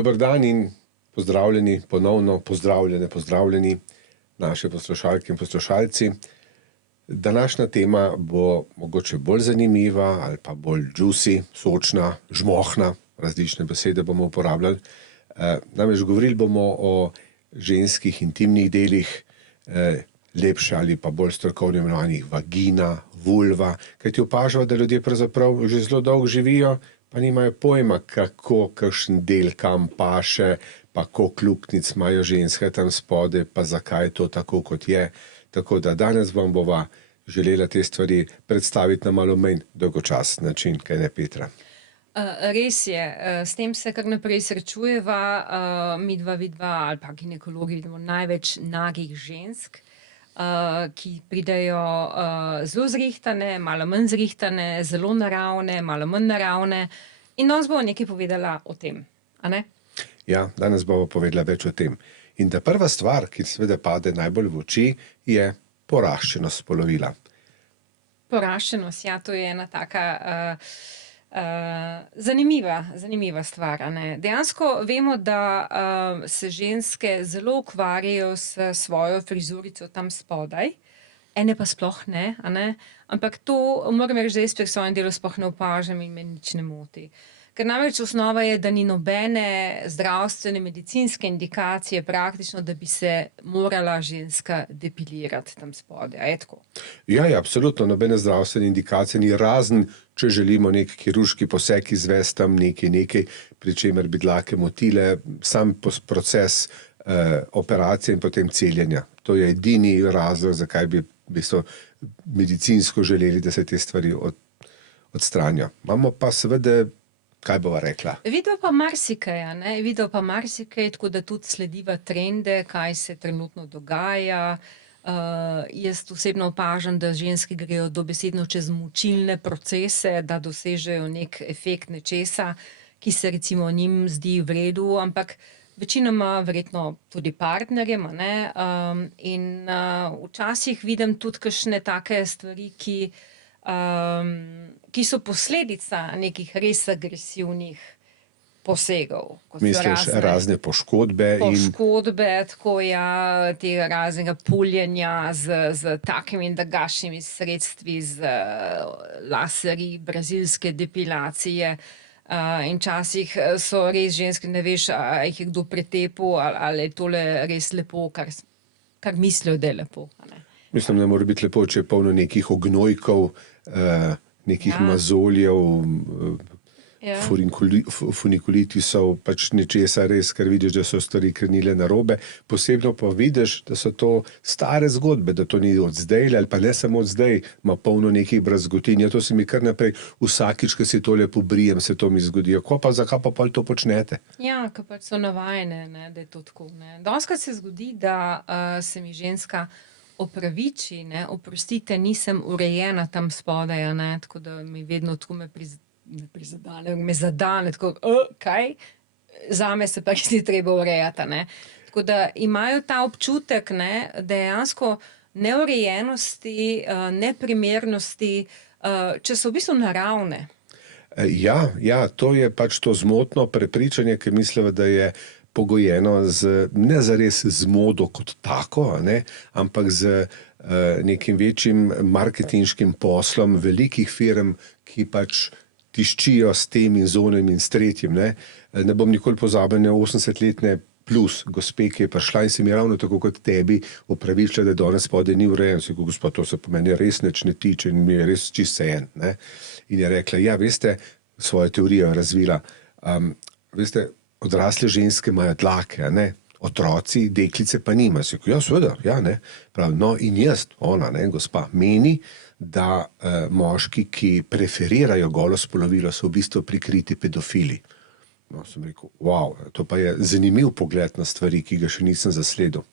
Dober dan in pozdravljeni, ponovno pozdravljeni naše poslušalke in poslušalci. Današnja tema bo mogoče bolj zanimiva ali pa bolj juicy, sočna, žmohna, različne besede bomo uporabljali. Namreč govorili bomo o ženskih intimnih delih, lepše ali pa bolj strokovno imenovanih vagina, vulva, kajti opažamo, da ljudje pravzaprav že zelo dolgo živijo, pa nimajo pojma, kako kakšen del kam paše, pa koliko luknjic imajo ženske tam spodaj, pa zakaj je to tako, kot je. Tako da danes vam bova želela te stvari predstaviti na malo manj dolgočasen način, kaj ne, Petra? Res je, s tem se kar naprej srečujeva, vidva ali pa ginekologi vidimo največ nagih žensk, ki pridejo zelo zrihtane, malo manj zrihtane, zelo naravne, malo manj naravne, in danes bomo nekaj povedala o tem, a ne? Ja, danes bomo povedala več o tem. In da prva stvar, ki seveda pade najbolj v oči, je poraščenost spolovila. Poraščenost, ja, to je ena taka zanimiva stvar, a ne. Dejansko vemo, da se ženske zelo ukvarjajo s svojo frizurico tam spodaj, ene pa sploh ne, a ne. Ampak to moram reči, da jaz pri svojem delu sploh ne opažam in me nič ne moti. Ker namreč osnova je, da ni nobene zdravstvene, medicinske indikacije praktično, da bi se morala ženska depilirati tam spodaj, a je tako? Ja, absolutno, nobene zdravstvene indikacije ni, razen če želimo nek kirurški poseg izvesti tam nekaj, pri čemer bi dlake motile, sam proces operacije in potem celjenja. To je edini razlog, zakaj bi v bistvu medicinsko želeli, da se te stvari odstranijo. Imamo pa seveda, kaj bova rekla? Vidva pa marsikaj, a ne, vidva pa marsikaj, tako da tudi slediva trende, kaj se trenutno dogaja. Jaz osebno opažam, da ženske grejo dobesedno čez mučilne procese, da dosežejo nek efekt nečesa, ki se recimo njim zdi v redu, ampak večinoma verjetno tudi partnerjem, a ne, in včasih vidim tudi kakšne take stvari, ki so posledica nekih res agresivnih posegov. Misliš razne poškodbe? Poškodbe, tako ja, tega raznega puljenja z takimi in drugačnimi sredstvi, z laserji, brazilske depilacije. In včasih so res ženske, ne veš, a jih je kdo pretepel, ali je tole res lepo, kar mislijo, da je lepo, a ne. Mislim, da mora biti lepo, če je polno nekih ognojkov, nekih mazoljev, funikulitisov, pač nečesa res, ker vidiš, da so stvari krenile narobe. Posebno pa vidiš, da so to stare zgodbe, da to ni od zdaj, ali pa ne samo od zdaj, ima polno nekih brazgotin. Ja, to se mi kar naprej, vsakič, ko si tole pobrijem, se to mi zgodi. Zakaj pa pol to počnete? Ja, ker pač so navajene, ne, da je to tako, ne. Dostikrat se zgodi, da se mi ženska opraviči, ne, oprostite, nisem urejena tam spodaj, a ne, tako da mi vedno tako me zadane, tako, kaj? Zame se pa res ni treba urejati, a ne. Tako da imajo ta občutek, ne, dejansko neurejenosti, neprimernosti, če so v bistvu naravne. Ja, to je pač to zmotno prepričanje, ki misliva, da je pogojeno ne zares z modo kot tako, a ne, ampak z nekim večjim marketinškim poslom velikih firm, ki pač tiščijo s tem in z onim in s tretjim, ne. Ne bom nikoli pozabil 80-letne plus gospe, ki je prišla in se mi ravno tako kot tebi opravičila, da danes spodaj ni urejen. Sem rekel, gospa, to se po meni res nič ne tiče in mi je res čisto vseeno, ne. In je rekla, ja, veste, svojo teorijo razvila, veste, odrasle ženske imajo dlake, a ne, otroci, deklice pa nimajo. Sem rekel, ja, seveda, ja, ne. Pravi, no, in jaz, ona, ne, gospa, meni, da moški, ki preferirajo golo spolovilo, so v bistvu prikriti pedofili. No, sem rekel, wow, to pa je zanimiv pogled na stvari, ki ga še nisem zasledil.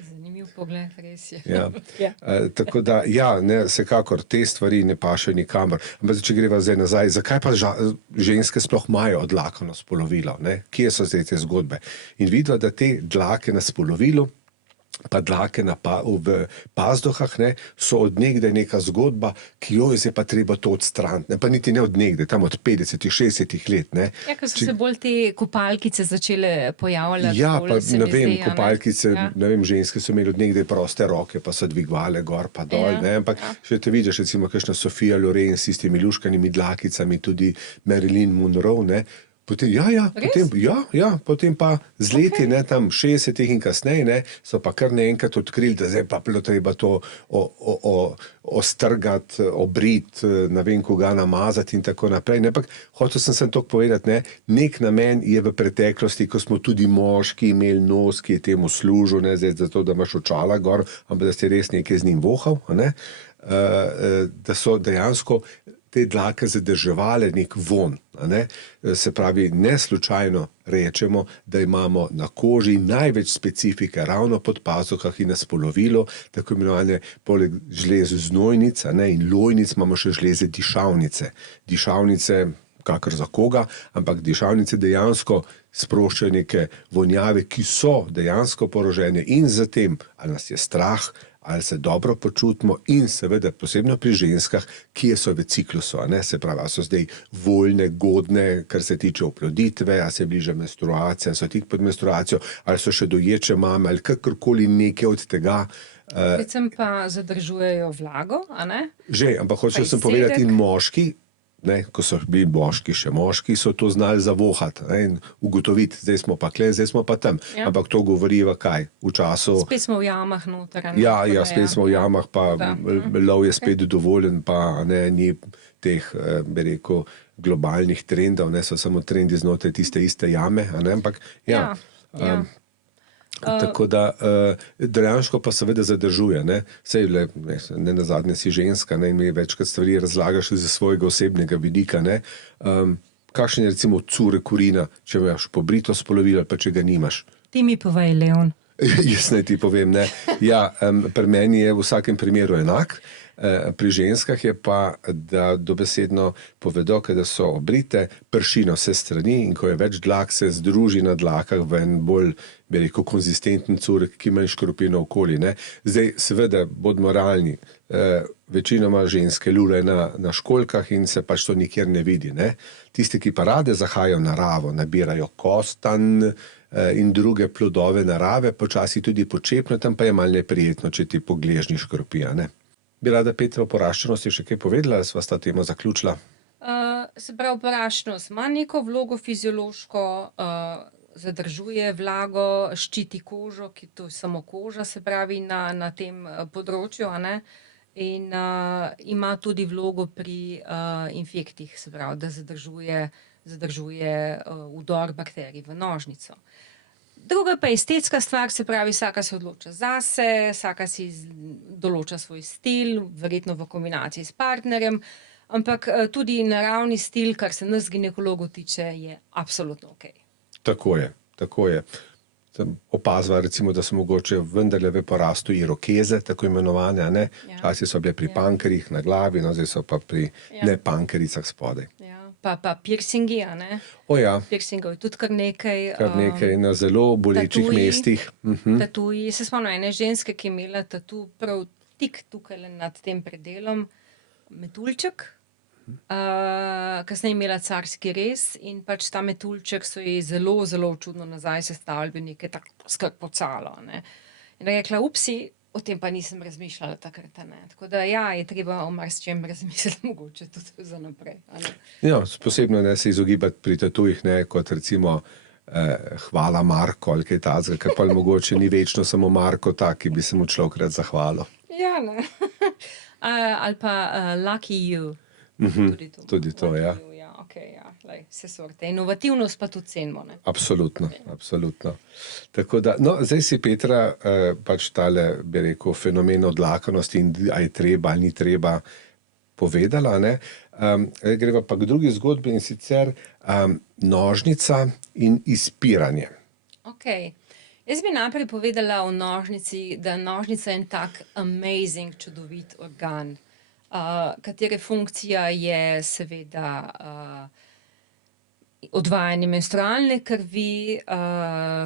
Zanimiv pogled, res je. Ja. Tako da, ja, ne, vsekakor te stvari ne pašejo nikamor. Ampak če greva zdaj nazaj, zakaj pa ženske sploh imajo odlakano spolovilo, ne? Kje so zdaj te zgodbe? In vidva, da te dlake na spolovilu pa dlake v pazduhah, ne, so od nekdaj neka zgodba, ki jo je pa treba to odstraniti. Pa niti ne od nekdaj, tam od 50, 60 let. Ne. Ja, ko so se bolj te kopalkice začele pojavljati. Ja, bolj, pa se ne mi vem, zdi, kopalkice, Ja. ne vem, ženske so imeli od nekdaj proste roke, pa so dvigovale gor pa dol, Ja, ne, ampak ja. še te vidiš, recimo, kakšna Sofia Loren s tistimi luškanimi dlakicami, tudi Marilyn Monroe, ne, potem, potem pa z leti, ne, tam 60-ih in kasneje, ne, so pa kar naenkrat odkrili, da zdaj pa bilo treba to ostrgati, obrit, ne vem koga namazati in tako naprej. Ne, ampak hotel sem to povedati, ne, nek namen je v preteklosti, ko smo tudi moški imeli nos, ki je temu služil, ne, zdaj zato, da imaš očala gor, ampak da si res nekaj z njim vohal, ne, da so dejansko te dlake zadrževale nek von. Ne? Se pravi, ne slučajno rečemo, da imamo na koži največ specifike ravno pod pazuhah in na spolovilu, tako imenovane poleg žlez znojnic, in lojnic imamo še žleze dišavnice. Dišavnice, kakor za koga, ampak dišavnice dejansko sproščajo neke vonjave, ki so dejansko porožene in zatem, ali nas je strah, ali se dobro počutimo in seveda posebno pri ženskah, kje so v ciklusu, se pravi, so zdaj voljne, godne, kar se tiče oploditve, ali se bliža menstruacija, so tik pod menstruacijo, ali so še doječe mame, ali kakorkoli nekaj od tega. Predvsem pa zadržujejo vlago, a ne? Že, ampak hočel sem povedati, in moški, ne, ko so bili moški, še moški, so to znali zavohati, in ugotoviti, zdaj smo pa kle, zdaj smo pa tam. Ja. Ampak to govori v kaj? V času... Spet smo v jamah noter. Ja, spet smo v jamah, pa lov je spet dovoljen, pa ne, ni teh, bi rekel, globalnih trendov, ne, so samo trendi znotraj tiste iste jame, ne, ampak ja. Tako da dejansko pa seveda zadržuje. Ne? Sej, ne nazadnje si ženska, ne, in mi večkrat stvari razlagaš iz svojega osebnega vidika. Kakšen je recimo curek urina, če imaš pobrito spolovilo, pa če ga nimaš? Ti mi povej, Leon. Jaz naj ti povem, ne. Ja, pri meni je v vsakem primeru enak. Pri ženskah je pa, da dobesedno povedo, da so obrite, prši na vse strani in ko je več dlak, se združi na dlakah v en bolj, bi rekel, konzistenten curek, ki ima škropino okoli. Ne. Zdaj, seveda, bodimo realni, večinoma ženske lule na školjkah in se pač to nikjer ne vidi. Ne. Tisti, ki pa rade zahajajo v naravo, nabirajo kostan in druge plodove narave, počasi tudi počepno, tam pa je malo neprijetno, če ti pogležni škropija, ne. Bi rada Petra o poraščenosti še kaj povedala, ali sva sta temo zaključila? Se pravi, poraščenost ima neko vlogo fiziološko, zadržuje vlago, ščiti kožo, ki to je samo koža, se pravi, na tem področju, a ne? In ima tudi vlogo pri infektih, se pravi, da zadržuje vdor bakterij v nožnico. Druga pa je estetska stvar, se pravi, vsaka se odloča zase, vsaka si določa svoj stil, verjetno v kombinaciji s partnerjem, ampak tudi naravni stil, kar se nas ginekologov tiče, je absolutno okej. Tako je, tako je. Sem opazila, recimo, da so mogoče vendarle v porastu irokeze, tako imenovane, a ne? Ja. Včasih so bile pri pankerjih na glavi, no, zdaj so pa pri nepankerjicah spodaj. Ja. Pa piercingi, a ne? O ja, Piercingov je tudi kar nekaj. kar nekaj na zelo bolečih tatuji. mestih. Tatuji. Se spomnim ene ženske, ki je imela tatu prav tik tukaj nad tem predelom, metuljček. Kasneje je imela carski rez in pač ta metuljček so ji zelo, zelo čudno nazaj sestavili, bi nekaj tako skrpocalo, ne. In rekla, upsi, o tem pa nisem razmišljala takrat, ne. Tako da ja, je treba o marsičem razmisliti mogoče tudi za naprej, a ne. Ja, posebno ne se izogibati pri tatujih, ne, kot recimo hvala Marko ali kaj takega, ker pa mogoče ni večno samo Marko tak, ki bi se mu človek rad zahvalil. Ja, ne. Ali pa lucky you. Tudi to, ja. Lucky you, ja, okej, ja. Lej, vse sorte. Inovativnost pa tudi cenimo, ne. Absolutno, absolutno. Tako da, no, zdaj si Petra pač tale, bi rekel, fenomen odlakanosti in a je treba ali ni treba povedala, ne. Greva pa k drugi zgodbi in sicer nožnica in izpiranje. Okej. Jaz bi najprej povedala o nožnici, da nožnica je en tak amazing, čudovit organ, katere funkcija je seveda odvajanje menstrualne krvi,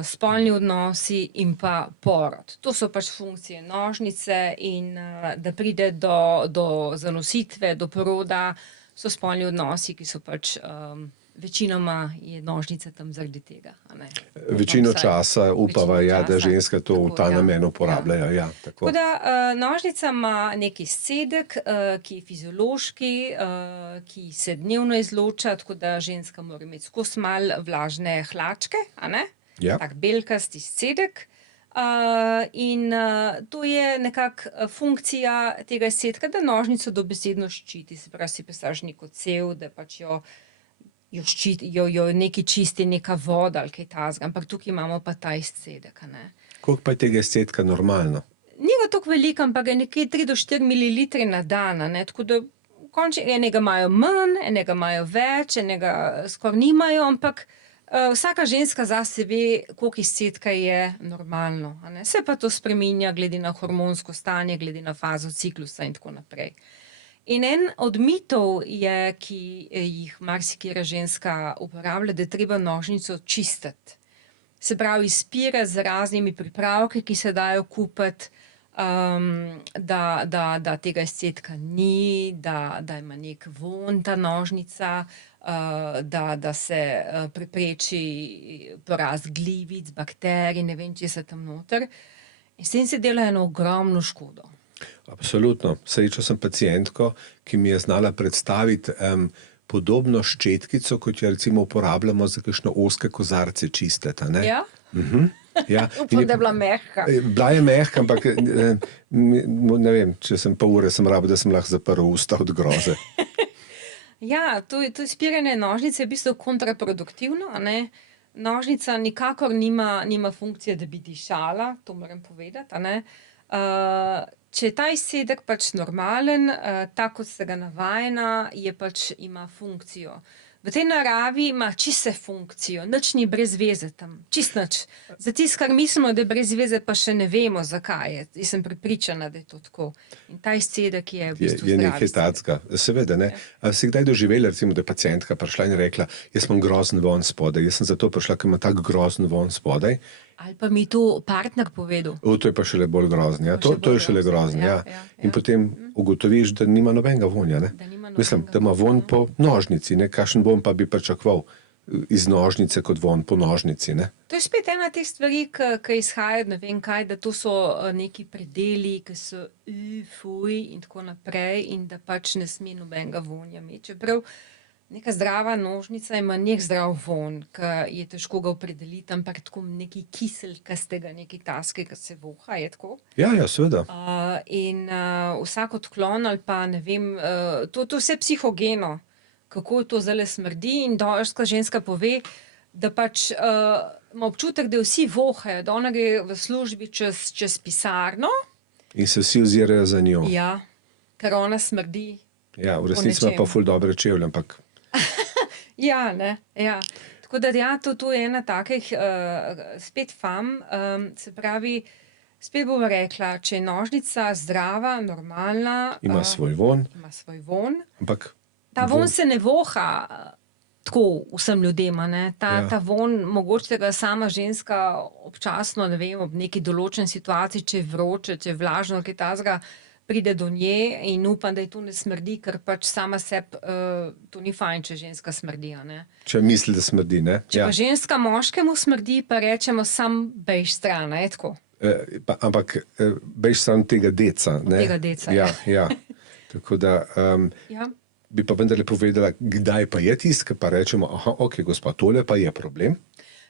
spolni odnosi in pa porod. To so pač funkcije nožnice in da pride do zanositve, do poroda, so spolni odnosi, ki so pač večinoma je nožnica tam zaradi tega. Večino časa upava, da ženska to v ta namen uporabljajo. Ja, tako da nožnica ima neki izcedek, ki je fiziološki, ki se dnevno izloča, tako da ženska mora imeti skozi malo vlažne hlačke, tak belkast izcedek. In to je nekako funkcija tega izcedka, da nožnico dobesedno ščiti, se pravi, si predstavljaš neko cev, da pač jo nekaj čisti, neka voda ali kaj takega, ampak tukaj imamo pa ta izcedek. Koliko pa je tega izcedka normalno? Ni ga toliko veliko, ampak je nekje 3 do 4 mililitre na dan, tako da enega imajo manj, enega imajo več, enega skoraj nimajo, ampak vsaka ženska zase ve, koliko izcedka je normalno. Se pa to spreminja glede na hormonsko stanje, glede na fazo ciklusa in tako naprej. In en od mitov je, ki jih marsikera ženska uporablja, da je treba nožnico čistiti. Se pravi, izpira z raznimi pripravki, ki se dajo kupiti, da tega izcedka ni, da ima nek vonj ta nožnica, da se prepreči porast glivic, bakterij, ne vem, če se tam noter. In s tem se dela eno ogromno škodo. Absolutno. Srečal sem pacientko, ki mi je znala predstaviti podobno ščetkico, kot jo recimo uporabljamo za kakšne ozke kozarce čistiti. Ja? Ja. Upam, da je bila mehka. Bila je mehka, ampak ne vem, če sem pol ure sem rabil, da sem lahko zaprl usta od groze. Ja, to izpiranje nožnice je v bistvu kontraproduktivno, Nožnica nikakor nima funkcije, da bi dišala, to moram povedati, Če je ta izcedek pač normalen, tako kot ste ga navajena, je pač ima funkcijo. V tej naravi ima čisto funkcijo, nič ni brez veze tam, čist nič. Za tisto, kar mislimo, da je brez veze, pa še ne vemo, zakaj je. Jaz sem prepričana, da je to tako. In ta izcedek je v bistvu zdravi. Je nekaj tacga, seveda, ne. A si kdaj doživela, recimo, da je pacientka prišla in rekla, jaz imam grozen von spodaj, jaz sem zato prišla, ker ima tak grozen von spodaj. Ali pa mi to partner povedal. To je pa šele bolj grozno, ja. To je šele grozno, ja. In potem ugotoviš, da nima nobenega vonja, ne. Mislim, da ima vonj po nožnici, ne. Kakšen vonj pa bi pričakoval iz nožnice kot vonj po nožnici, ne. To je spet ena teh stvari, ki izhajajo, ne vem kaj, da to so neki predeli, ki so fuj in tako naprej in da pač ne sme nobenega vonja imeti. Čeprav neka zdrava nožnica ima nek zdrav vonj, ki je težko ga opredeliti, ampak tako neki kiselkastega, neki taske, ki se voha, je tako? Ja, seveda. In vsak odklon ali pa, ne vem, to vse psihogeno, kako to zdajle smrdi in dosti ženska pove, da pač ima občutek, da vsi vohajo, da ona gre v službi čez pisarno. In se vsi ozirajo za njo. Ja, ker ona smrdi. Ja, v resnici ima pa ful dobre čevlje, ampak ja, ne, ja. Tako da ja, to je ena takih spet fam, se pravi, spet bom rekla, če je nožnica zdrava, normalna. Ima svoj vonj. Ima svoj vonj. Ampak ta vonj se ne voha tako vsem ljudem, Ta vonj, mogoče ga sama ženska občasno, ne vem, ob neki določen situaciji, če je vroče, če je vlažno, kaj takega, pride do nje in upam, da je to ne smrdi, ker pač sama sebi, to ni fajn, če ženska smrdi, Če misli, da smrdi, ne? Če pa ženska moškemu smrdi, pa rečemo sam bejž stran, tako? Ampak bejž stran tega deca, ne? Tega deca, ja. Tako da bi pa vendarle povedala, kdaj pa je tisto, pa rečemo, ok, gospa, tole pa je problem.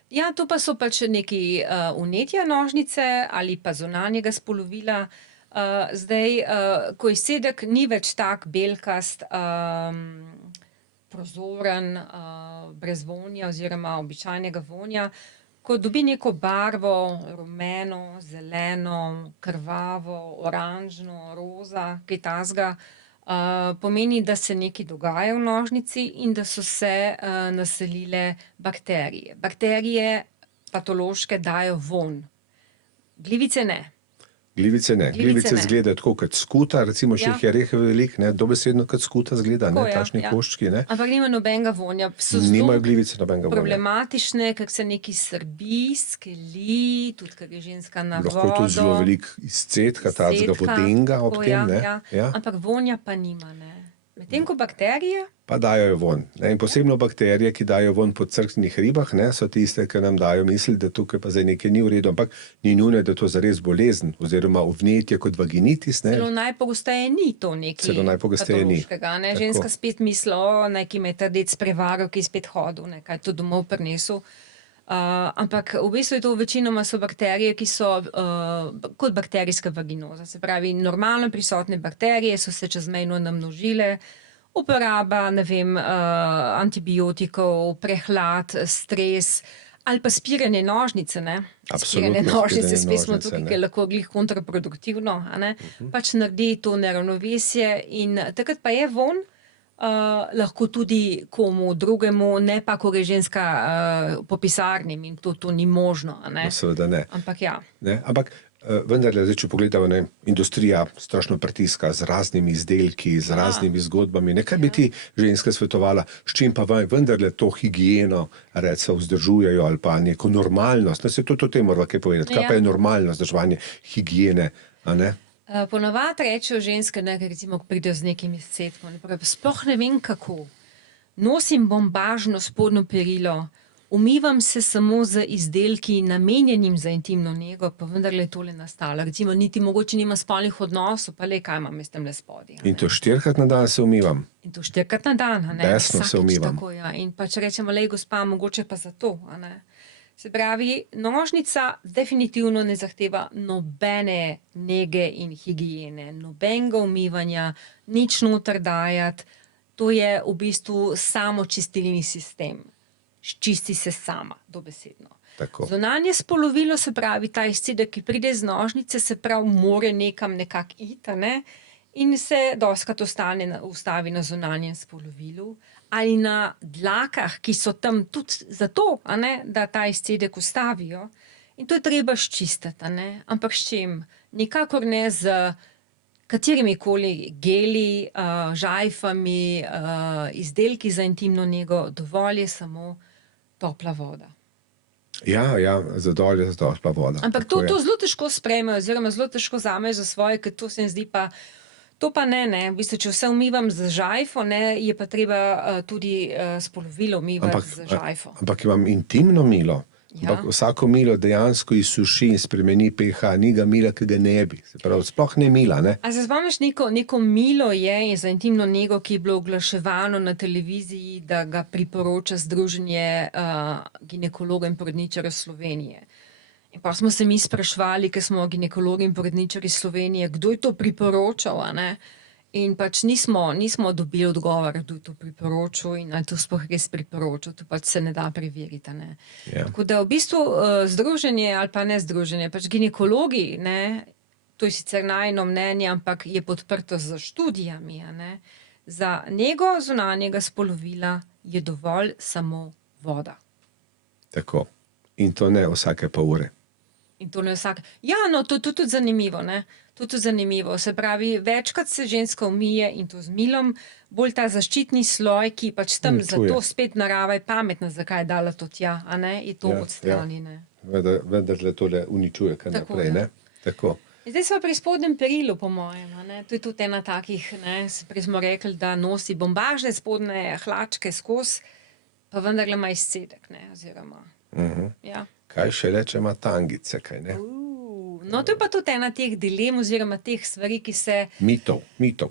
Ja, to pa so pač neki vnetja nožnice ali pa zunanjega spolovila. Zdaj, ko izcedek ni več tak belkast, prozoren, brez vonja oziroma običajnega vonja, ko dobi neko barvo, rumeno, zeleno, krvavo, oranžno, roza, kaj takega, pomeni, da se nekaj dogaja v nožnici in da so se naselile bakterije. Bakterije patološke dajo vonj. Glivice ne. Glivice ne. Glivice izgledajo tako kot skuta, recimo še jih je rekel veliko, ne, dobesedno kot skuta izgleda, ne, takšni koščki, ne. Ampak nima nobenega vonja. Nimajo glivice nobenega vonja. Problematične, kak se neki srbi, skeli, tudi kak je ženska na vodo. Lahko tudi zelo veliko izcetka, tacga vodenga ob tem, ne. Ja. Ampak vonja pa nima, ne. Medtem ko bakterije pa dajo von. Ne? In posebno bakterije, ki dajo von po crkvenih ribah, ne, so tiste, ki nam dajo misli, da tukaj pa zdaj nekaj ni v redu, ampak ni nujno, da je to zares bolezen, oziroma vnetje kot vaginitis. Ne? Celo najpogosteje ni to nekaj patološkega. Ne? Ženska spet misli, nekaj me ta dec prevaral, ki je spet hodil, nekaj to domov prinesel. Ampak v bistvu je to večinoma so bakterije, ki so kot bakterijska vaginoza. Se pravi, normalno prisotne bakterije so se čezmejno namnožile, uporaba, ne vem, antibiotikov, prehlad, stres ali pa spiranje nožnice, ne? Spiranje nožnice, spet smo tukaj, ki je lahko glih kontraproduktivno, a ne? Pač naredi to neravnovesje in takrat pa je von, lahko tudi komu drugemu, ne pa, ko je ženska po pisarni in to ni možno, a ne? No, seveda ne. Ampak ja. Ne? Ampak vendarle, zdaj, če pogledamo, ne, industrija strašno pritiska z raznimi izdelki, z raznimi zgodbami. Nekaj bi ti ženska svetovala, s čim pa vendarle to higieno, recimo, vzdržujejo ali pa neko normalnost. No, se tudi o tem mora kaj povedati. Kaj pa je normalno vzdrževanje higiene, a ne? Ponavadi rečejo ženske, ne, recimo, ko pridejo z nekim izcedkom, sploh ne vem kako. Nosim bombažno spodnjo perilo, umivam se samo z izdelki namenjenim za intimno nego, pa vendarle je tole nastalo. Recimo, niti mogoče nima spolnih odnosov, pa le kaj imam jaz tam le spodaj. In to 4-krat na dan se umivam. In to 4-krat na dan, a ne? Desno se umivam. Tako, ja. In pač rečemo, lej, gospa, mogoče pa zato, a ne? Se pravi, nožnica definitivno ne zahteva nobene nege in higiene, nobenega umivanja, nič noter dajati. To je v bistvu samo čistilni sistem. Čisti se sama, dobesedno. Tako. Zunanje spolovilo, se pravi, ta izcedek, ki pride z nožnice, se pravi, more nekam nekako iti, ne? In se dostikrat ustavi na zunanjem spolovilu ali na dlakah, ki so tam tudi zato, a ne, da ta izcedek ustavijo. In to je treba ščistiti, a ne? Ampak s čim? Nikakor ne z katerimikoli geli, žajfami, izdelki za intimno nego, dovolj je samo topla voda. Ja, zadovolj je topla voda. Ampak to zelo težko sprejmejo, oziroma zelo težko vzamejo za svoje, ker to se mi zdi pa, to pa ne, v bistvu, če vse umivam z žajfo, ne, je pa treba tudi spolovilo umivati z žajfo. Ampak imam intimno milo. Ja. Vsako milo dejansko izsuši in spremeni pH, ni ga mila, ki ga ne bi. Se pravi, sploh ne mila, ne? A se spomniš, neko milo je za intimno nego, ki je bilo oglaševano na televiziji, da ga priporoča Združenje ginekologov in porodničarjev Slovenije. In pa smo se mi spraševali, ker smo ginekologi in porodničarji Slovenije, kdo je to priporočal, a ne? In pač nismo dobili odgovor, kdo je to priporočil in ali to sploh res priporočil, to pač se ne da preveriti, ne. Ja. Tako da v bistvu združenje ali pa ne združenje, pač ginekologi, ne, to je sicer najino mnenje, ampak je podprto z študijami, a ne, za nego zunanjega spolovila je dovolj samo voda. Tako. In to ne vsake pol ure. In to ne vsak. Ja, no, to je tudi zanimivo, ne. To je zanimivo. Se pravi, večkrat se ženska umije in to z milom, bolj ta zaščitni sloj, ki pač tam zato spet narava je pametna, zakaj je dala to tja, a ne, je to odstrani, ne. Vendar tole uničuje kar naprej, ne. Tako. Zdaj smo pri spodnjem perilu, po mojem, a ne. To je tudi ena takih, ne, prej smo rekli, da nosi bombažne spodne hlačke skozi, pa vendarle ima izcedek, ne, oziroma. Ja. Kaj še reče, ima tangice, kaj ne? No, to je pa tudi ena teh dilem oziroma teh stvari, ki se... Mitov,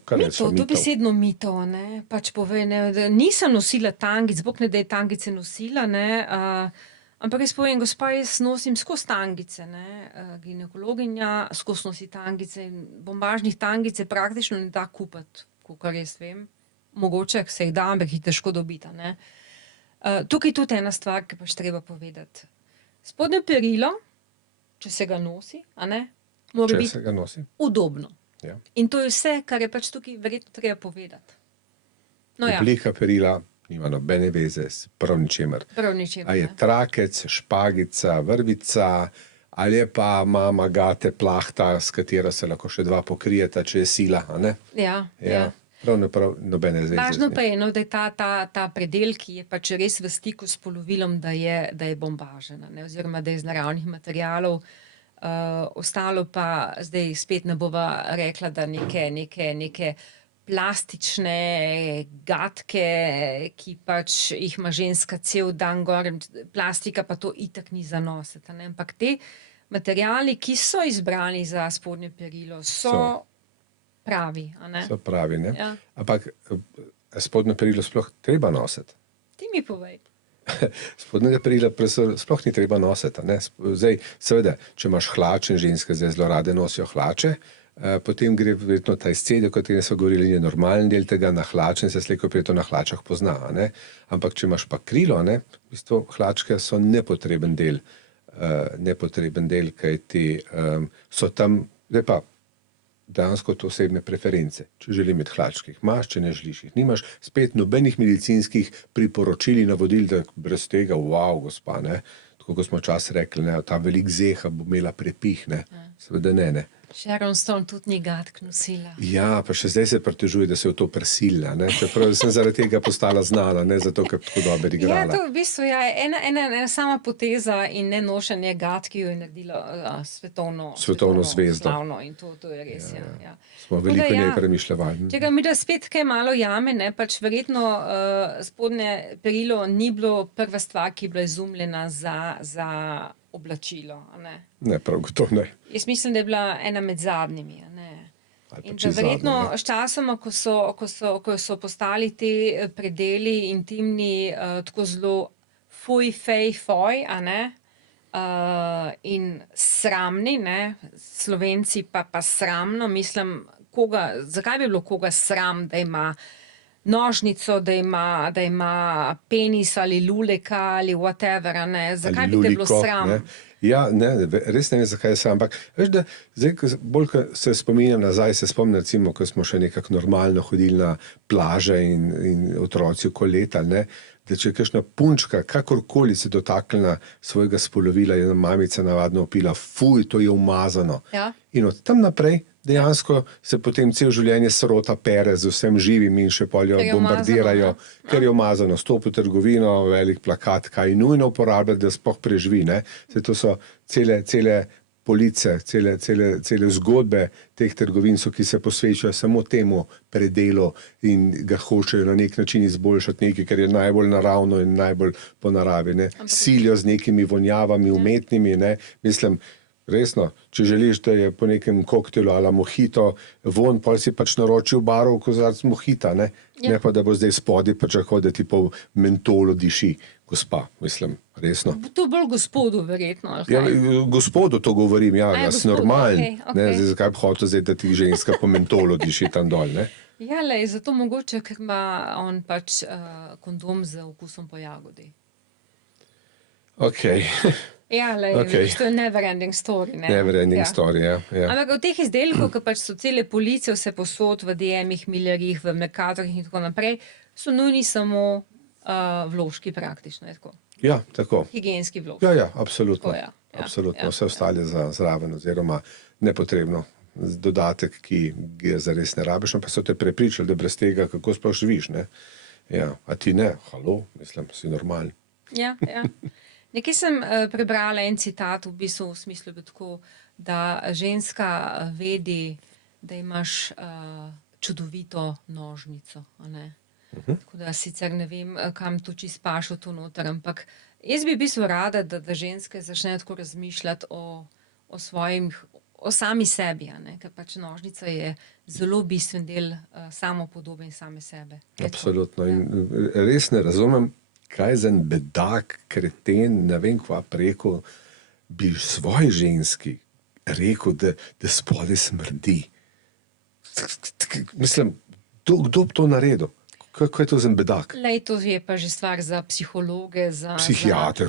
kaj so mitov? Dobesedno mitov, ne, pač pove, ne, da nisem nosila tangic, bog ne, da je tangice nosila, ne, ampak jaz povem, gospa, jaz nosim skozi tangice, ne, ginekologinja skozi nosi tangice in bombažnih tangice praktično ne da kupiti, kakor jaz vem. Mogoče se jih da, ampak jih težko dobiti, ne. Tukaj je tudi ena stvar, ki pač treba povedati. Spodnje perilo, če se ga nosi, a ne, mora biti udobno. Ja. In to je vse, kar je pač tukaj verjetno treba povedati. No, oblika perila nima nobene veze s prav ničemer. Prav ničemer. A je trakec, špagica, vrvica, ali je pa mama gate plahta, s katero se lahko še dva pokrijeta, če je sila, a ne? Ja. Prav nobene zveze. Važno pa je, no, da je ta predel, ki je pač res v stiku s polovilom, da je bombažena, ne, oziroma da je iz naravnih materialov. Ostalo pa zdaj spet ne bova rekla, da neke plastične gatke, ki pač jih ima ženska cel dan gor, plastika pa to itak ni za nositi, ne, ampak te materiali, ki so izbrani za spodnje perilo, so pravi, a ne? So pravi, ne? Ja. Ampak spodnje perilo sploh treba nositi. Ti mi povej. Spodnjega perila sploh ni treba nositi. Ne? Zdaj, seveda, če imaš hlače, ženske zdaj zelo rade nosijo hlače, potem gre verjetno ta izcedek, o katerem smo govorili, je normalen del tega na hlače in se slejko prej to na hlačah pozna. Ne? Ampak če imaš pa krilo, ne? V bistvu hlačke so nepotreben del, kajti so tam, zdaj pa, dejansko to osebne preference. Če želim imeti hlačke, jih imaš, če ne želiš, jih nimaš. Spet nobenih medicinskih priporočil in navodil, da brez tega, wow, gospa, ne. Tako kot smo čas rekli, ne, ta velik zeha bo imela prepih, ne. Seveda ne. Sharon Stone tudi ni gatk nosila. Ja, pa še zdaj se pritožuje, da se je v to prisilila, ne. Čeprav sem zaradi tega postala znana, ne zato, ker tako dobro igrala. Ja, to v bistvu je ena sama poteza in ne nošenje gatk, ki jo je naredilo svetovno zvezdo. Slavno, in to je res, ja. Smo veliko njej premišljevali. Če ga mi da spet kaj malo jame, ne, pač verjetno spodnje perilo ni bilo prva stvar, ki je bila izumljena za oblačilo, a ne? Ne, prav gotovo ne. Jaz mislim, da je bila ena med zadnjimi, a ne? In da verjetno s časoma, ko so postali te predeli intimni tako zelo fuj, fej, foj, a ne? In sramni, ne? Slovenci pa sramno, mislim, zakaj bi bilo koga sram, da ima nožnico, da ima penis ali luleka ali whatever, ne? Zakaj bi te bilo sram? Ne? Ja, ne, res ne vem, zakaj je sram, ampak veš, da zdaj, bolj, ko se spominjam nazaj, se spomnim, recimo, ko smo še nekako normalno hodili na plaže in otroci okoli letali, ne, da če je kakšna punčka, kakorkoli se dotaknila svojega spolovila, je mamica navadno opila, fuj, to je umazano. Ja. In od tam naprej dejansko se potem cel življenje srota pere z vsem živim in še poljo bombardirajo, ker je umazano. Stopi v trgovino, velik plakat, kaj nujno uporabljati, da sploh preživi. Ne? To so cele police, cele zgodbe teh trgovin, ki se posvečajo samo temu predelu in ga hočejo na nek način izboljšati nekaj, kar je najbolj naravno in najbolj po naravi. Ne? Silijo z nekimi vonjavami umetnimi, ne? Mislim, resno, če želiš, da je po nekem koktelu ali mohito von, pol si pač naročil v baru kozarec mohita, ne? Ne pa, da bo zdaj spodaj pa čakal, da ti po mentolu diši, gospa, mislim, resno. To bolj gospodu verjetno, ali Ja, kaj? gospodu to govorim, ja, jaz gospodu, normalen. okej. Ne, zdaj, zakaj bi hotel zdaj, da ti ženska po mentolu diši tam dol, ne? Ja, lej, zato mogoče, ker ima on pač kondom z okusom po jagodi. Okej. Ja, lej, Okej. to je never ending story, ne? Never ending Ja. story, ja. Ampak od teh izdelkov, ki pač so cele police vse posod v DM-ih, Millerjih, v Mercatorjih in tako naprej, so nujni samo vložki praktično, je tako. Ja, tako. Higienski vložki. Ja, absolutno. Tako, ja. Absolutno. Ja. Vse ostale zraven oziroma nepotrebno. Dodatek, ki ga zares ne rabiš, pa so te prepričali, da brez tega, kako sploh živiš, ne? Ja, a ti ne, halo, mislim, si normalen. Ja. Nekaj sem prebrala en citat, v bistvu v smislu bi tako, da ženska vedi, da imaš čudovito nožnico, a ne? Tako da sicer ne vem, kam to čisto paše to noter, ampak jaz bi v bistvu rada, da ženske začnejo tako razmišljati o sami sebi, a ne? Ker pač nožnica je zelo bistven del samopodobe in same sebe. Absolutno. In res ne razumem, kaj za en bedak, kreten, ne vem kva preko, bi svoji ženski rekel, da spodaj smrdi. Mislim, kdo bi to naredil? Kako je to za en bedak? Lej, to je pa že stvar za psihologe, za Psihiatre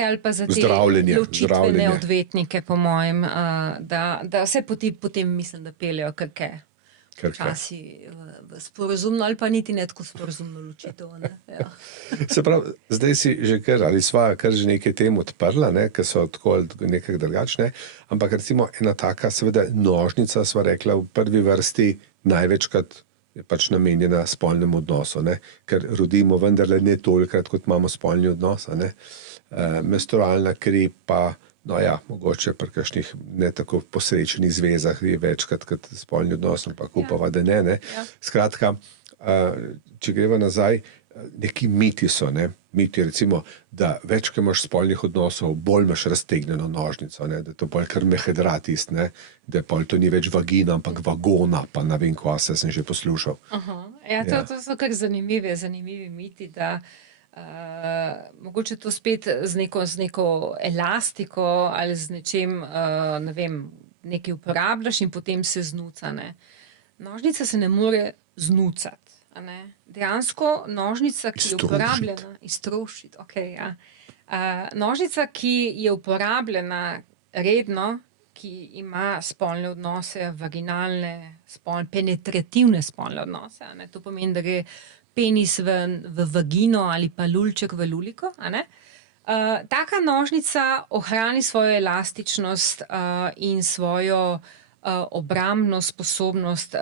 ali pa za te zdravljenje. ločitvene odvetnike, po mojem, da vse poti potem mislim, da peljejo kake Včasih v sporazumno ali pa niti ne tako sporazumno ločitev. Ne? Ja. Se pravi, zdaj si že sva kar že nekaj tem odprla, ne, ki so tako ali nekaj drugačne, ampak recimo ena taka, seveda nožnica, sva rekla, v prvi vrsti največkrat je pač namenjena spolnemu odnosu, ne, ker rodimo vendarle ne tolikrat, kot imamo spolni odnos, ne. Menstrualna kri pa, no ja, mogoče pri kakšnih ne tako posrečenih zvezah je večkrat kot spolni odnos, ampak upava, da ne. Ja. Skratka, če greva nazaj, neki miti so, ne? Miti recimo, da več, ko imaš spolnih odnosov, bolj imaš raztegnjeno nožnico, ne? Da je to bolj kar mehedratist, ne? Da je pol to ni več vagina, ampak vagona, pa ne vem, ko se sem že poslušal. Ja, to so kar zanimivi miti, da mogoče to spet z neko elastiko ali z nečem, ne vem, nekaj uporabljaš in potem se znuca, ne. Nožnica se ne more znucati. Dejansko nožnica, ki je uporabljena, iztrošiti, okej, ja. Nožnica, ki je uporabljena redno, ki ima spolne odnose, vaginalne, penetrativne spolne odnose, to pomeni, da gre penis v vagino ali pa lulček v luliko, taka nožnica ohrani svojo elastičnost in svojo obrambno sposobnost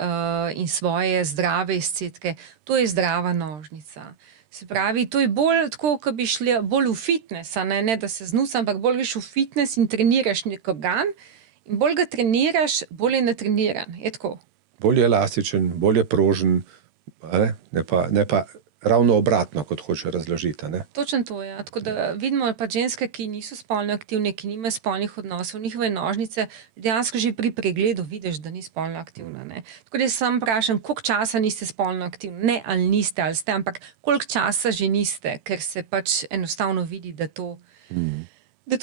in svoje zdrave izcedke. To je zdrava nožnica. Se pravi, to je bolj tako, ko bi šli bolj v fitness, ne da se znuca, ampak bolj greš v fitness in treniraš nek organ in bolj ga treniraš, bolj je natreniran. Je tako. Bolj je elastičen, bolj je prožen, ne pa ravno obratno, kot hoče razložiti, ne? Točno to, ja. Tako da vidimo pa ženske, ki niso spolno aktivne, ki nimajo spolnih odnosov, njihove nožnice, dejansko že pri pregledu vidiš, da ni spolno aktivna, ne. Tako da sam vprašam, koliko časa niste spolno aktivni? Ne, ali niste, ali ste, ampak koliko časa že niste, ker se pač enostavno vidi, da to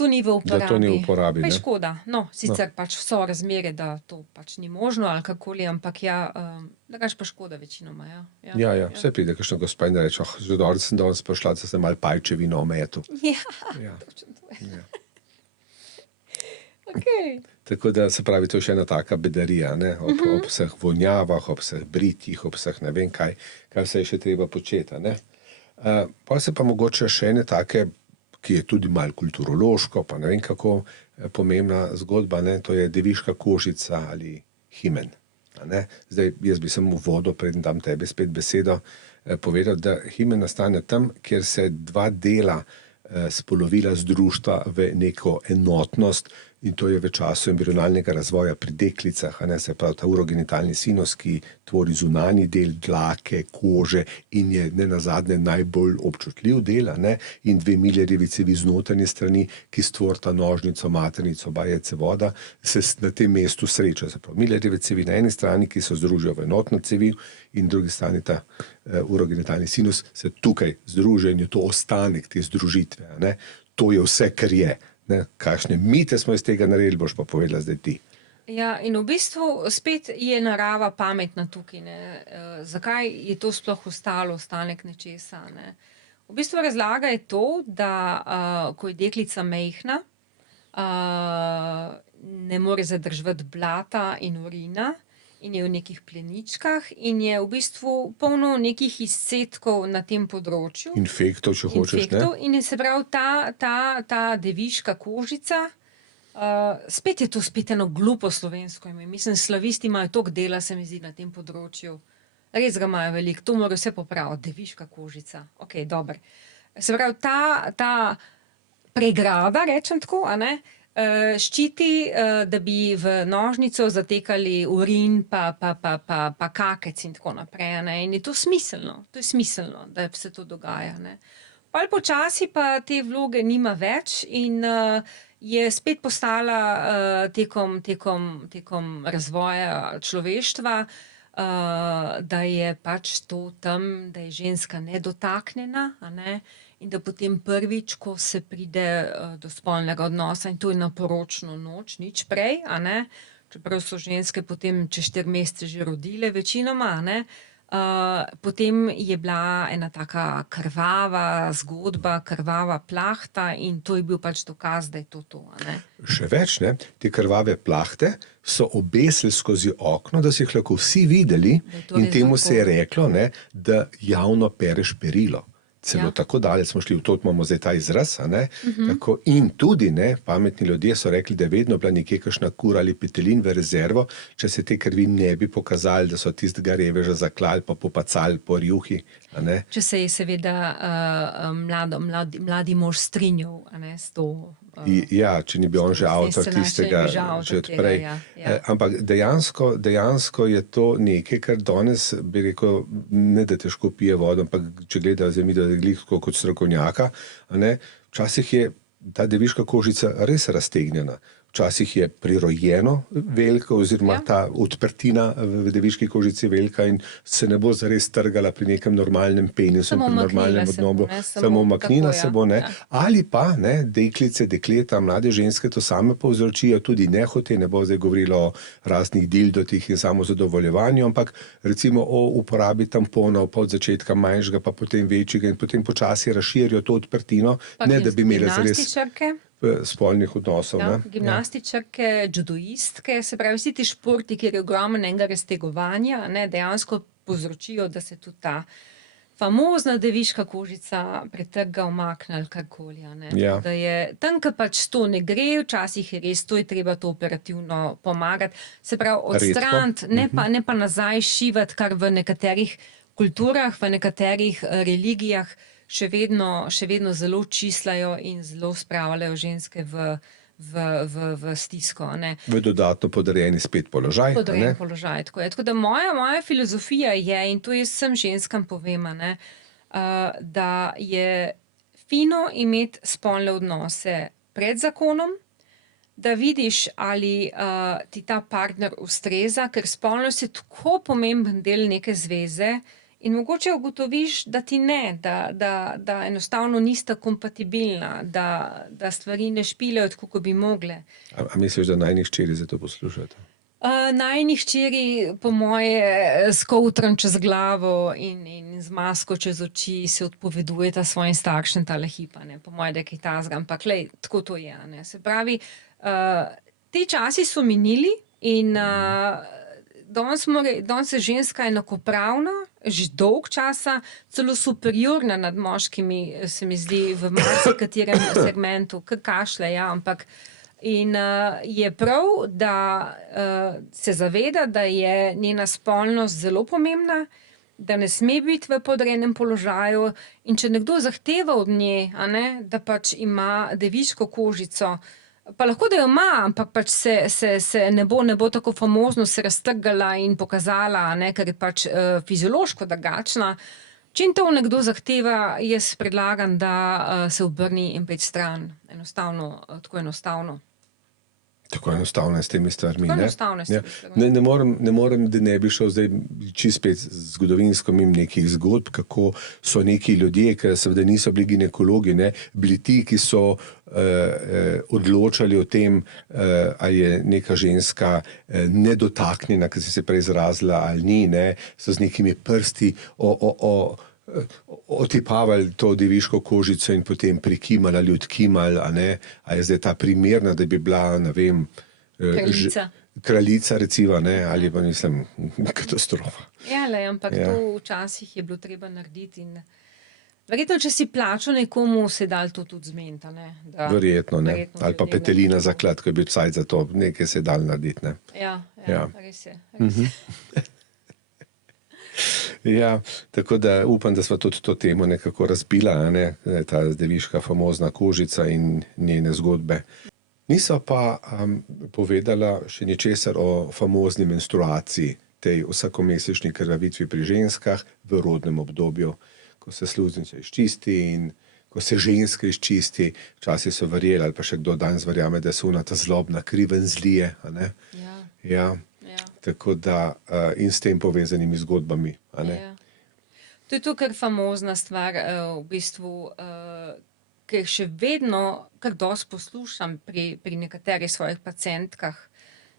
ni v uporabi. Da to ni v uporabi, Pa ne? je škoda. No, sicer pač so razmere, da to pač ni možno ali kakoli, ampak ja, drugače pa škoda večinoma, ja. Ja, vse pride, kakšna gospa in reče, že dobro sem danes prišla, da sem malo pajčevino ometu. Ja, točno to je. Ja. Okej. Tako da, se pravi, to je še ena taka bedarija, ne? Ob vseh vonjavah, ob vseh britjih, ob vseh ne vem kaj vse je še treba početi, ne? Pol se pa mogoče še ene take, ki je tudi malo kulturološko, pa ne vem kako pomembna zgodba, ne? To je deviška kožica ali himen, ne? Zdaj, jaz bi samo v vodo, preden dam tebi spet besedo, povedal, da himen nastane tam, kjer se dva dela spolovila združita v neko enotnost in to je v času embrionalnega razvoja pri deklicah, se pravi ta urogenitalni sinus, ki tvori zunanji del dlake, kože in je nenazadnje najbolj občutljiv del, in dve Millerjevi cevi z notranje strani, ki stvorita nožnico, maternico, jajcevoda, se na tem mestu sreča. Se pravi, Millerjeve cevi na eni strani, ki se združijo v enotno cevi, in drugi strani ta urogenitalni sinus se tukaj združijo in je to ostanek te združitve, To je vse, kar je. Kakšne mite smo iz tega naredili, boš pa povedala zdaj ti. Ja, in v bistvu spet je narava pametna tukaj, ne. Zakaj je to sploh ostalo, ostanek nečesa, ne. V bistvu razlaga je to, da ko je deklica majhna, ne more zadrževati blata in urina in je v nekih pleničkah in je v bistvu polno nekih izcedkov na tem področju. Infektov, če hočeš, ne? In je se pravi ta deviška kožica, spet je to spet eno glupo slovensko ime. Mislim, slavisti imajo toliko dela, se mi zdi, na tem področju. Res ga imajo veliko, to mora vse popraviti, deviška kožica. Okej, dobro. Se pravi, ta pregrada, rečem tako, ščiti, da bi v nožnico zatekali urin pa kakec in tako naprej, In je to smiselno, da se to dogaja, Pol počasi pa te vloge nima več in je spet postala tekom razvoja človeštva, da je pač to tam, da je ženska nedotaknjena, in da potem prvič, ko se pride do spolnega odnosa, in to je na poročno noč, nič prej, čeprav so ženske potem čez 4 mesece že rodile večinoma, Potem je bila ena taka krvava zgodba, krvava plahta in to je bil pač dokaz, da je to, a ne. Še več, ne, te krvave plahte so obesili skozi okno, da si jih lahko vsi videli Da je to in res temu tako. se je reklo, ne, da javno pereš perilo. Celo Ja. tako daleč smo šli, v to imamo zdaj ta izraz, a ne. Tako, in tudi, ne, pametni ljudje so rekli, da je vedno bila nekje kakšna kura ali petelin v rezervo, če se te krvi ne bi pokazali, da so tistega reveža zaklali pa popacali po rjuhi, a ne. Če se je seveda mladi mož strinjal, a ne, s to. Ja, če ni bil on že s tem avtor scenarijem, tistega, če je že avtor že tega, odprej. ja. Ampak dejansko je to nekaj, kar danes, bi rekel, ne da težko pije vodo, ampak če gleda zemljo kot strokovnjaka, a ne, včasih je ta deviška kožica res raztegnjena. Včasih je prirojeno velika oziroma Ja. ta odprtina v deviški kožici velika in se ne bo zares trgala pri nekem normalnem penisu, Samo pri normalnem umaknila se bo, odnobu. ne, Samo umaknila tako, se ja, bo, ne. ja. Ali pa, ne, deklice, dekleta, mlade ženske to same povzročijo, tudi nehote, ne bo zdaj govorilo o raznih dildotih in samozadovoljevanju, ampak recimo o uporabi tamponov, pa od začetka manjšega, pa potem večjega in potem počasi razširijo to odprtino, Pa ne da bi imeli zares gimnastičarke, spolnih odnosov. ja, Ne. gimnastičarke, judoistke, se pravi, vsi ti športi, kjer je ogromno enega raztegovanja, ne, dejansko povzročijo, da se tudi ta famozna deviška kožica pretrga, umakne ali karkoli, a ne. Ja. Tako da je tam, kjer pač to ne gre, včasih je res, to je treba to operativno pomagati. Se pravi, odstraniti, ne pa nazaj šivati, kar v nekaterih kulturah, v nekaterih religijah še vedno zelo čislajo in zelo spravljajo ženske v stisko, a ne. V dodatno podrejeni spet položaj. Podrejen položaj, tako je. Tako da moja filozofija je, in to jaz vsem ženskam povem, a ne, da je fino imeti spolne odnose pred zakonom, da vidiš, ali ti ta partner ustreza, ker spolnost je tako pomemben del neke zveze in mogoče ugotoviš, da ti ne, da enostavno nista kompatibilna, da stvari ne špilajo tako, kot bi mogle. A misliš, da najnih hčeri za to poslušate? Najini hčeri, po moje, s kovtrom čez glavo in z masko čez oči se odpovedujeta svojim staršem tale hip, a ne. Po moje, da je kaj takega, ampak glej, tako to je, a ne. Se pravi, ti časi so minili in danes je ženska enakopravna, že dolg časa, celo superiorna nad moškimi, se mi zdi, v marsikaterem segmentu, kar kašlje, ja, ampak in je prav, da se zaveda, da je njena spolnost zelo pomembna, da ne sme biti v podrejenem položaju in če nekdo zahteva od nje, a ne, da pač ima deviško kožico, pa lahko da jo ima, ampak pač se ne bo tako famozno se raztrgala in pokazala, a ne, ker je pač fiziološko drugačna. Čim to nekdo zahteva, jaz predlagam, da se obrni in pojdi stran. Enostavno, tako enostavno. Tako enostavno je s temi stvarmi. Tako enostavno je s Ja. temi stvarmi. Ne morem, da ne bi šel zdaj čisto spet zgodovinsko mimo nekih zgodb, kako so neki ljudje, ki seveda niso bili ginekologi, ne, bili ti, ki so odločali o tem, ali je neka ženska nedotaknjena, ki si se prej izrazila, ali ni, ne, so z nekimi prsti otipavali to deviško kožico in potem prikimali ali odkimali, a ne, a je zdaj ta primerna, da bi bila, ne vem, Kraljica. kraljica recimo, ne, ali pa mislim, katastrofa. Ja, lej, ampak Ja. to včasih je bilo treba narediti in verjetno, če si plačal nekomu, se je dalo to tudi zmeniti, a ne. Verjetno, ne. Verjetno Ali pa ljudje petelina ne- za klad, ko je bil cajt za to, nekaj se je dalo narediti, ne. Ja, Ja. res je. Res je. Ja, tako da upam, da smo tudi to temo nekako razbila, a ne, ta deviška famozna kožica in njene zgodbe. Niso pa povedala še ničesar o famozni menstruaciji, tej vsakomesečni krvavitvi pri ženskah v rodnem obdobju, ko se sluznica izčisti in ko se ženska izčisti. Včasih so verjeli, ali pa še kdo danes verjame, da so ona ta zlobna kri ven zlije, a ne. Ja, Ja, ja. tako da in s tem povezanimi zgodbami, a ne. Ja. To je to, kar famozna stvar, v bistvu, ker še vedno, kar dosti poslušam pri nekaterih svojih pacientkah,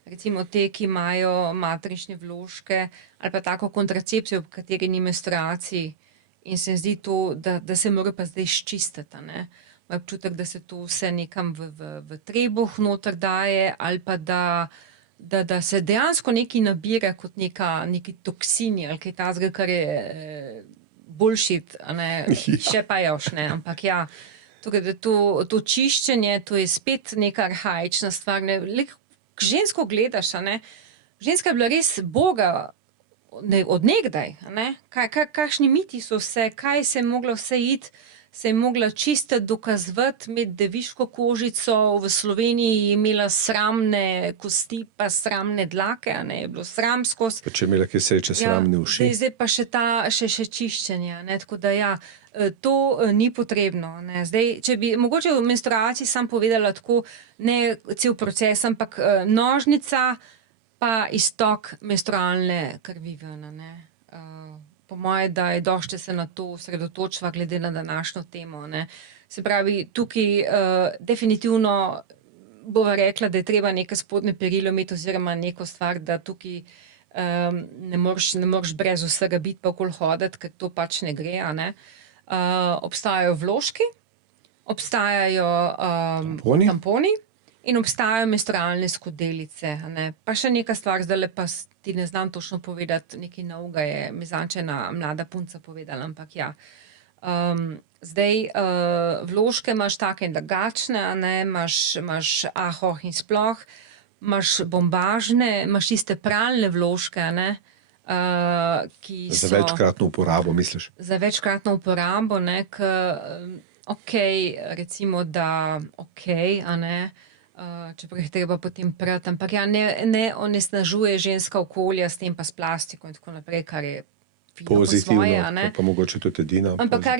recimo te, ki imajo matrične vložke ali pa tako kontracepcijo, v kateri ni menstruacij. In se mi zdi to, da se mora pa zdaj ščistiti, a ne. Moj občutek, da se to vse nekam v trebuh noter daje ali pa da se dejansko nekaj nabira kot neki toksini ali kaj takega, kar je bullshit, a ne, še pa još, ne, ampak ja. Tukaj, da to čiščenje, to je spet neka arhaična stvar, ne, žensko gledaš, a ne, ženska je bila res Boga od nekdaj, a ne, kakšni miti so vse, kaj se je mogla vse iti, se je mogla čistiti, dokazovati, imeti deviško kožico, v Sloveniji je imela sramne kosti, pa sramne dlake, a ne, je bilo sram skozi. Pa če je imela kaj sreče, sramne uši. Zdaj pa še čiščenje, ne, tako da ja, to ni potrebno, ne. Zdaj, če bi mogoče v menstruaciji sam povedala tako, ne cel proces, ampak nožnica pa iztok menstrualne krvi ven, a ne. Po moje, da je dosti, če se na to osredotočiva glede na današnjo temo, ne. Se pravi, tukaj definitivno bova rekla, da je treba neke spodnje perilo imeti oziroma neko stvar, da tukaj ne moreš brez vsega biti pa okoli hoditi, ker to pač ne gre, a ne. Obstajajo vložki, obstajajo tamponi in obstajajo menstrualne skodelice, a ne. Pa še neka stvar, zdajle pa ti ne znam točno povedati, nekaj novega je Mizančina mlada punca povedala, ampak ja. Zdaj, vložke imaš take in drugačne, a ne, imaš ahoh in sploh, imaš bombažne, imaš tiste pralne vložke, a ne, ki so... Za večkratno uporabo, misliš? Za večkratno uporabo, ne, okej, recimo, da okej, a ne, čeprav jih treba potem prati, ampak ja, ne onesnažuje ženska okolja s tem pa s plastiko in tako naprej, kar je fino po svoje, a ne. Pa mogoče tudi edina ampak kar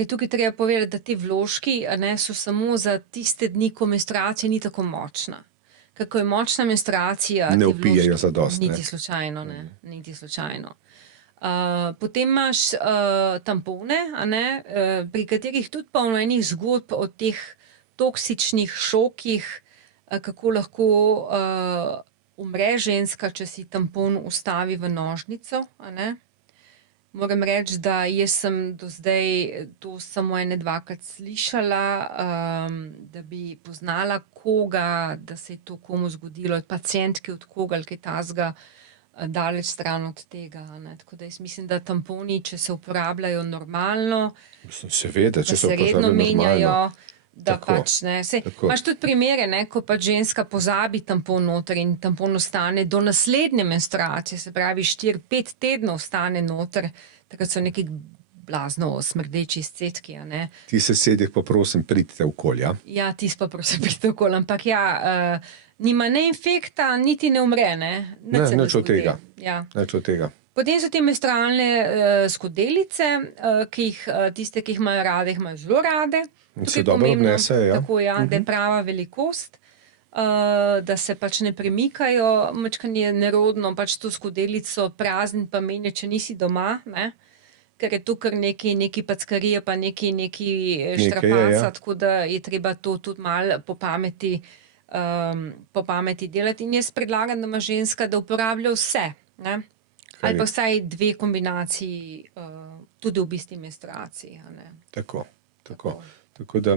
je tukaj treba povedati, da ti vložki, a ne, so samo za tiste dni, ko menstruacija ni tako močna. Kako je močna menstruacija, ne vpijejo zadosti. Niti slučajno, ne, niti slučajno. Potem imaš tampone, a ne, pri katerih tudi polno enih zgodb o teh toksičnih šokih, kako lahko umre ženska, če si tampon vstavi v nožnico, a ne. Moram reči, da jaz sem do zdaj to samo ene dvakrat slišala, da bi poznala koga, da se je to komu zgodilo, od pacientke, od koga ali kaj takega, daleč stran od tega, a ne. Tako da jaz mislim, da tamponi, če se uporabljajo normalno, seveda, če se redno menjajo, da tako, pač ne. Imaš tudi primere, ne, ko pač ženska pozabi tampon noter in tampon ostane do naslednje menstruacije, se pravi 4-5 tednov ostane noter, takrat so neki blazno smrdeči izcedki, a ne. Ti sosedih pa prosim pridite okoli, ja? Ja, tisti pa prosim pridite okoli, ampak ja, nima ne infekta, niti ne umre, ne. Nič od tega. Ja. Nič od tega. Potem so te menstrualne skodelice, tiste, ki jih imajo rade, jih imajo zelo rade. Se dobro obnesejo, ja. Tako, ja, da je prava velikost, da se pač ne premikajo, majčkeno je nerodno pač to skodelico prazniti pa menjati, če nisi doma, ne, ker je tu kar neki packarije pa neki štrapaca, tako da je treba to tudi malo po pameti delati. In jaz predlagam, da ima ženska, da uporablja vse, ne. Ali pa vsaj 2 kombinaciji, tudi v bistvu menstruaciji, a ne. Tako da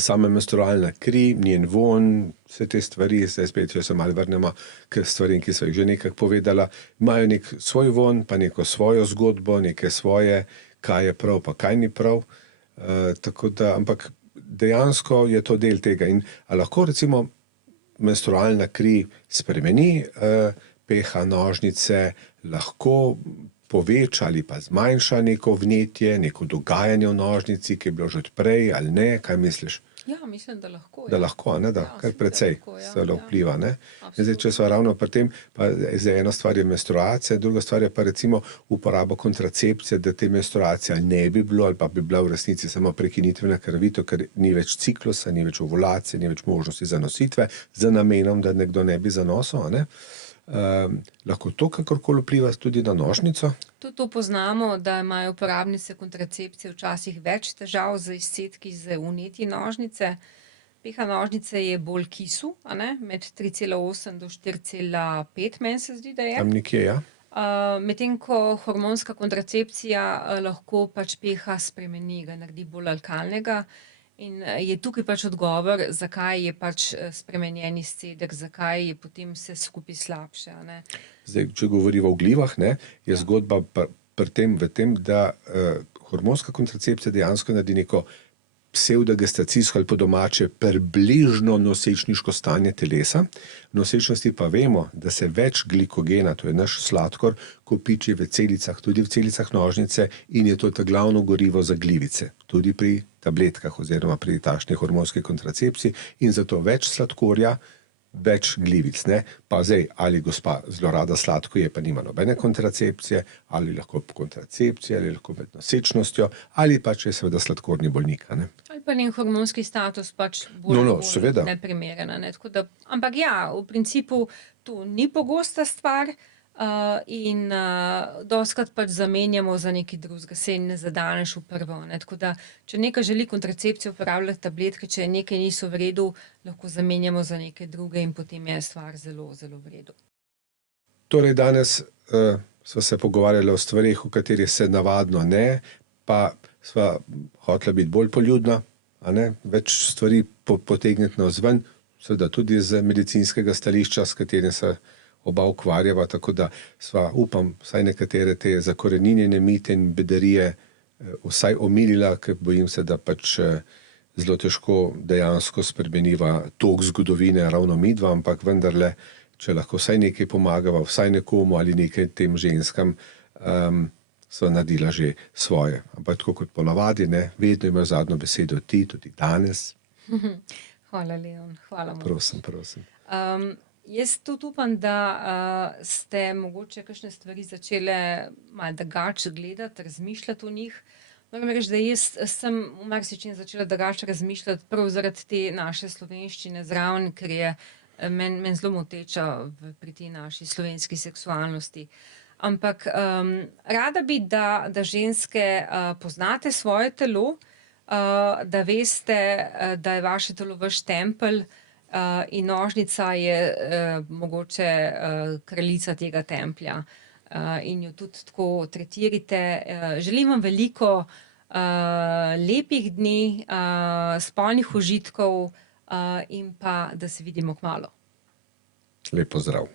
sama menstrualna kri, njen von, vse te stvari, zdaj spet, če se malo vrnemo k stvarim, ki so jih že nekako povedala, imajo nek svoj von, pa neko svojo zgodbo, neke svoje, kaj je prav, pa kaj ni prav. Tako da, ampak dejansko je to del tega. In lahko recimo menstrualna kri spremeni pH nožnice, lahko poveča ali pa zmanjša neko vnetje, neko dogajanje v nožnici, ki je bilo že odprej ali ne, kaj misliš? Ja, mislim, da lahko. Da lahko, ne, da kar precej seveda vpliva, ne. Zdaj, če so ravno pri tem, pa zdaj ena stvar je menstruacija, druga stvar je pa recimo uporaba kontracepcije, da te menstruacije ne bi bilo ali pa bi bila v resnici samo prekinitvena krvi, ker ni več ciklusa, ni več ovulacije, ni več možnosti zanositve, z namenom, da nekdo ne bi zanosil, ne. Lahko to kakorkoli vpliva tudi na nožnico? Tudi to poznamo, da imajo uporabnice kontracepcije včasih več težav z izcedki, z vnetji nožnice. Peha nožnice je bolj kisu, a ne, med 3,8 do 4,5, meni se zdi, da je. Tam nekje, ja. Medtem ko hormonska kontracepcija lahko pač peha spremeni, ga naredi bolj alkalnega. In je tukaj pač odgovor, zakaj je pač spremenjen izcedek, zakaj je potem vse skupaj slabše, a ne. Zdaj, če govoriva o glivah, ne, je zgodba pri tem v tem, da hormonska kontracepcija dejansko naredi neko psevdogestacijsko ali po domače približno nosečniško stanje telesa. V nosečnosti pa vemo, da se več glikogena, to je naš sladkor, kopiči v celicah, tudi v celicah nožnice in je to ta glavno gorivo za glivice, tudi pri tabletkah oziroma pri takšni hormonski kontracepciji in zato več sladkorja, več glivic, ne. Pa zdaj, ali gospa zelo rada sladko je, pa nima nobene kontracepcije, ali lahko kontracepcija, ali lahko med nosečnostjo, ali pač je seveda sladkorni bolnik, ne. Ali pa njen hormonski status pač bolj seveda. neprimeren, ne, tako da, ampak ja, v principu to ni pogosta stvar, in dostikrat pač zamenjamo za nekaj drugega, saj ne zadaneš v prvo, ne, tako da, če neka želi kontracepcijo uporabljati tabletke, če nekaj niso v redu, lahko zamenjamo za nekaj druge in potem je stvar zelo, zelo v redu. Torej danes sva se pogovarjali o stvareh, v katerih se navadno ne, pa sva hotela biti bolj poljudna, a ne, več stvari potegniti navzven, seveda tudi z medicinskega stališča, s katerim se oba ukvarjava, tako da sva, upam, vsaj nekatere te zakoreninjene mite in bedarije vsaj omilila, ker bojim se, da pač zelo težko dejansko spremeniva tok zgodovine ravno midva, ampak vendarle, če lahko vsaj nekaj pomagava, vsaj nekomu ali nekaj tem ženskam, sva naredila že svoje. Ampak tako kot ponavadi, ne, vedno imaš zadnjo besedo ti, tudi danes. Hvala, Leon, hvala. Prosim. Jaz tudi upam, da ste mogoče kakšne stvari začele malo drugače gledati, razmišljati o njih. Moram reči, da jaz sem v marsičem začela drugače razmišljati prav zaradi te naše slovenščine zraven, ker je meni zelo moteča pri tej naši slovenski seksualnosti. Ampak rada bi, da ženske poznate svoje telo, da veste, da je vaše telo vaš tempelj, in nožnica je mogoče kraljica tega templja. In jo tudi tako tretirajte. Želim vam veliko lepih dni, spolnih užitkov, in pa, da se vidimo kmalu. Lep pozdrav.